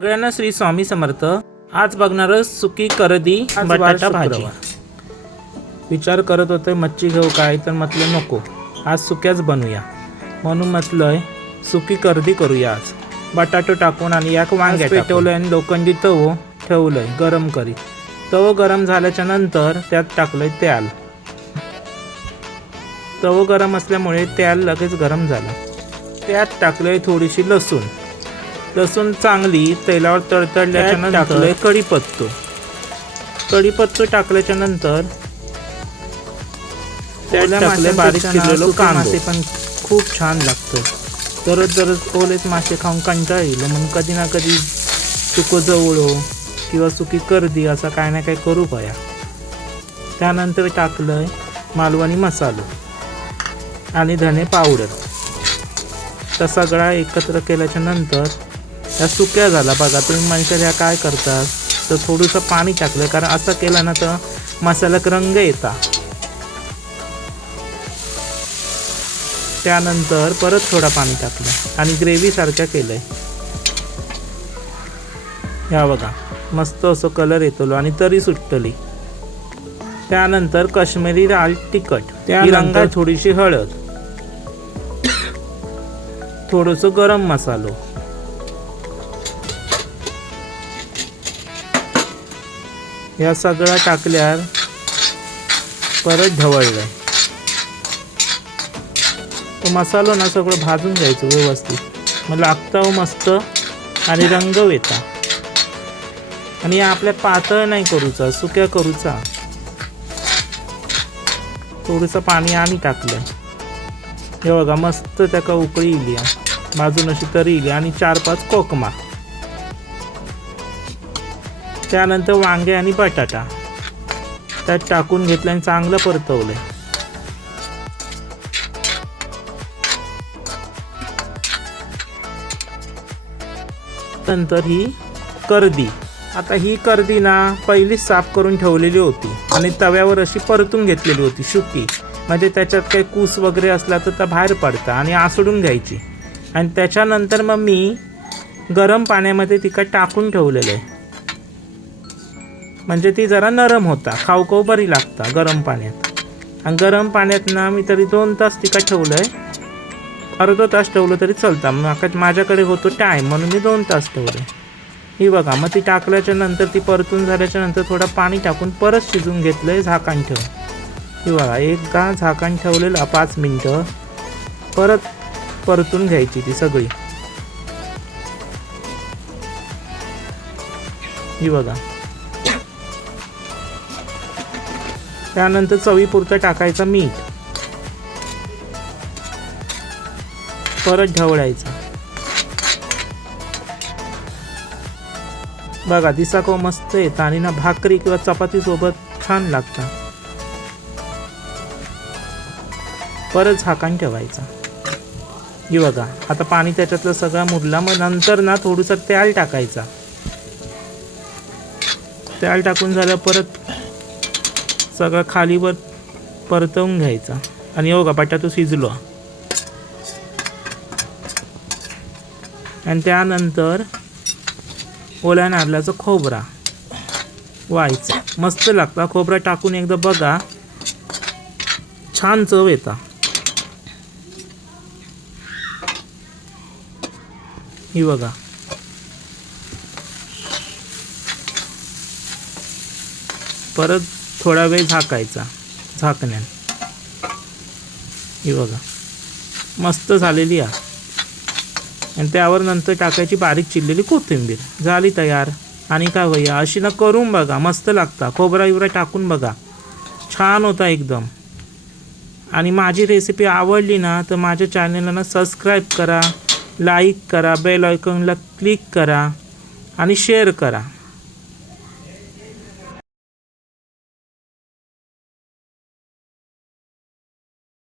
सगळ्यांना श्री स्वामी समर्थ। आज बघणार सुकी करदी बटाटा भाजी। विचार करत होते मच्छी घेऊ काय, तर म्हटलं नको, आज सुक्याच बनवूया, म्हणून म्हटलंय सुकी करदी करूया आज। बटाटो टाकून आणि एक वांगे पेटवलंय आणि लोखंडी तवो ठेवलंय गरम करी। तवो गरम झाल्याच्या नंतर त्यात टाकलंय तेल। तवो गरम असल्यामुळे तेल लगेच गरम झालं। त्यात टाकलंय थोडीशी लसूण। लसूण चांगली तेलावर तडतडल्याच्या नंतर टाकलंय कढीपत्ता। कढीपत्ता टाकल्याच्या नंतर त्यात टाकले बारीक चिरलेले कांदे। पण खूप छान लागतं। दररोज ओलेच मासे खाऊन कंटाळा येईल, म्हणून कधी ना कधी सुको जवळो किंवा सुकी करदी असा काय ना काय करू पाया। त्यानंतर टाकलंय मालवणी मसालो आणि धने पावडर। तर सगळा एकत्र केल्याच्या नंतर त्या सुक्या झाला। बघा तुम्ही म्हणशाल ह्या काय करतात, तर थोडंसं पाणी टाकलं, कारण असं केलं ना तर मसाल्यात रंग येता। त्यानंतर परत थोडा पाणी टाकलं आणि ग्रेव्ही सारखं केलंय। ह्या बघा मस्त असं कलर येतो आणि तरी सुटतली। त्यानंतर काश्मीरी लाल तिखट, त्या रंगात थोडीशी हळद, थोडंसं गरम मसालो, या सगळा टाकल्यावर परत ढवळलंय। तो मसालो ना सगळं भाजून घ्यायचं व्यवस्थित, मग लागतं मस्त आणि रंग येता। आणि आपल्या पातळ नाही करूचा, सुक्या करूचा। थोडंसं पाणी आणि टाकलं। हे बघा मस्त त्याका उकळी इली, बाजून अशी तरी इली आणि 4-5 कोकमा। त्यानंतर वांगे आणि बटाटा त्यात टाकून घेतलं आणि चांगलं परतवलंय। नंतर ही करदी, आता ही करदी ना पहिलीच साफ करून ठेवलेली होती आणि तव्यावर अशी परतून घेतलेली होती सुकी, म्हणजे त्याच्यात काही कूस वगैरे असला तर त्या बाहेर पडता आणि आसडून घ्यायची। आणि त्याच्यानंतर मग मी गरम पाण्यामध्ये तिका टाकून ठेवलेलं आहे, म्हणजे ती जरा नरम होता, खाऊ बरी लागता गरम पाण्यात। आणि गरम पाण्यात ना मी तरी 2 तास तिका ठेवलंय, अर्धा तास ठेवलं तरी चालतं। माझ्याकडे होतो टाईम म्हणून मी 2 तास ठेवले। ही बघा मग ती टाकल्याच्या नंतर ती परतून झाल्याच्या नंतर थोडं पाणी टाकून परत शिजून घेतलंय झाकण ठेवून। ही बघा एकदा झाकण ठेवलेलं 5 मिनटं, परत परतून घ्यायची ती सगळी। ही बघा त्यानंतर चवीपुरतं टाकायचं मीठ, परत ढवळायचं। बघा दिसाको मस्त येतं आणि ना भाकरी किंवा चपाती सोबत छान लागतं। परत झाकण ठेवायचं। ही बघा आता पाणी त्याच्यातलं सगळं मुरला, मग नंतर ना थोडंसं तेल टाकायचं। तेल टाकून झालं परत सगळं खालीवर परतवून घ्यायचं। आणि हो का बटाटो शिजलो। आणि त्यानंतर ओल्या नारळाचं खोबरा व्हायचं, मस्त लागतं। खोबरा टाकून एकदा बघा, छान चव येता। ही बघा परत थोडा वेळ झाकायचा झाकण्यात। ही बघा मस्त झालेली आहे। आणि त्यावर नंतर टाकायची बारीक चिरलेली कोथिंबीर, झाली तयार। आणि काय भैया अशी ना करून बघा, मस्त लागता। खोबरा बिबरा टाकून बघा, छान होता एकदम। आणि माझी रेसिपी आवडली ना तर माझ्या चॅनलला ना सबस्क्राईब करा, लाईक करा, बेल आयकॉनला क्लिक करा आणि शेअर करा।